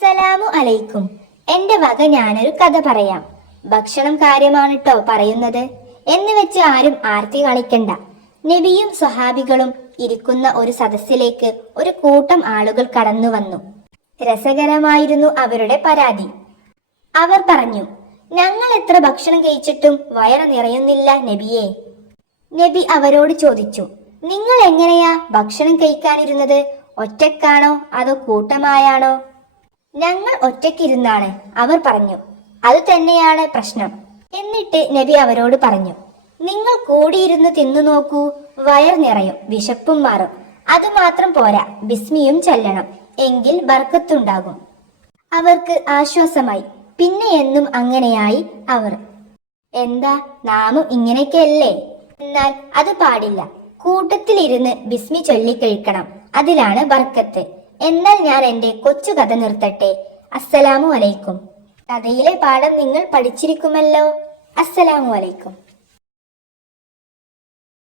സലാമു അലൈക്കും. എന്റെ വക ഞാനൊരു കഥ പറയാം. ഭക്ഷണം കാര്യമാണ് ട്ടോ പറയുന്നത് എന്ന് വെച്ച് ആരും ആർത്തി കളിക്കണ്ട. നബിയും സ്വഹാബികളും ഇരിക്കുന്ന ഒരു സദസ്സിലേക്ക് ഒരു കൂട്ടം ആളുകൾ കടന്നു വന്നു. രസകരമായിരുന്നു അവരുടെ പരാതി. അവർ പറഞ്ഞു, ഞങ്ങൾ എത്ര ഭക്ഷണം കഴിച്ചിട്ടും വയറ് നിറയുന്നില്ല നബിയേ. നബി അവരോട് ചോദിച്ചു, നിങ്ങൾ എങ്ങനെയാ ഭക്ഷണം കഴിക്കാനിരുന്നത്? ഒറ്റക്കാണോ അതോ കൂട്ടമായാണോ? ഞങ്ങൾ ഒറ്റയ്ക്കിരുന്നാണ്, അവർ പറഞ്ഞു. അത് തന്നെയാണ് പ്രശ്നം. എന്നിട്ട് നബി അവരോട് പറഞ്ഞു, നിങ്ങൾ കൂടിയിരുന്ന് തിന്നു നോക്കൂ, വയർ നിറയും, വിശപ്പും മാറും. അതുമാത്രം പോരാ, ബിസ്മിയും ചൊല്ലണം, എങ്കിൽ ബർക്കത്തുണ്ടാകും. അവർക്ക് ആശ്വാസമായി. പിന്നെ എന്നും അങ്ങനെയായി അവർ. എന്താ, നാമും ഇങ്ങനെയൊക്കെയല്ലേ? എന്നാൽ അത് പാടില്ല. കൂട്ടത്തിലിരുന്ന് ബിസ്മി ചൊല്ലിക്കഴിക്കണം, അതിലാണ് ബർക്കത്ത്. എന്നാൽ ഞാൻ എൻ്റെ കൊച്ചു കഥ നിർത്തട്ടെ. അസ്സലാമു അലൈക്കും. കഥയിലെ പാഠം നിങ്ങൾ പഠിച്ചിരിക്കുമല്ലോ. അസ്സലാമു അലൈക്കും.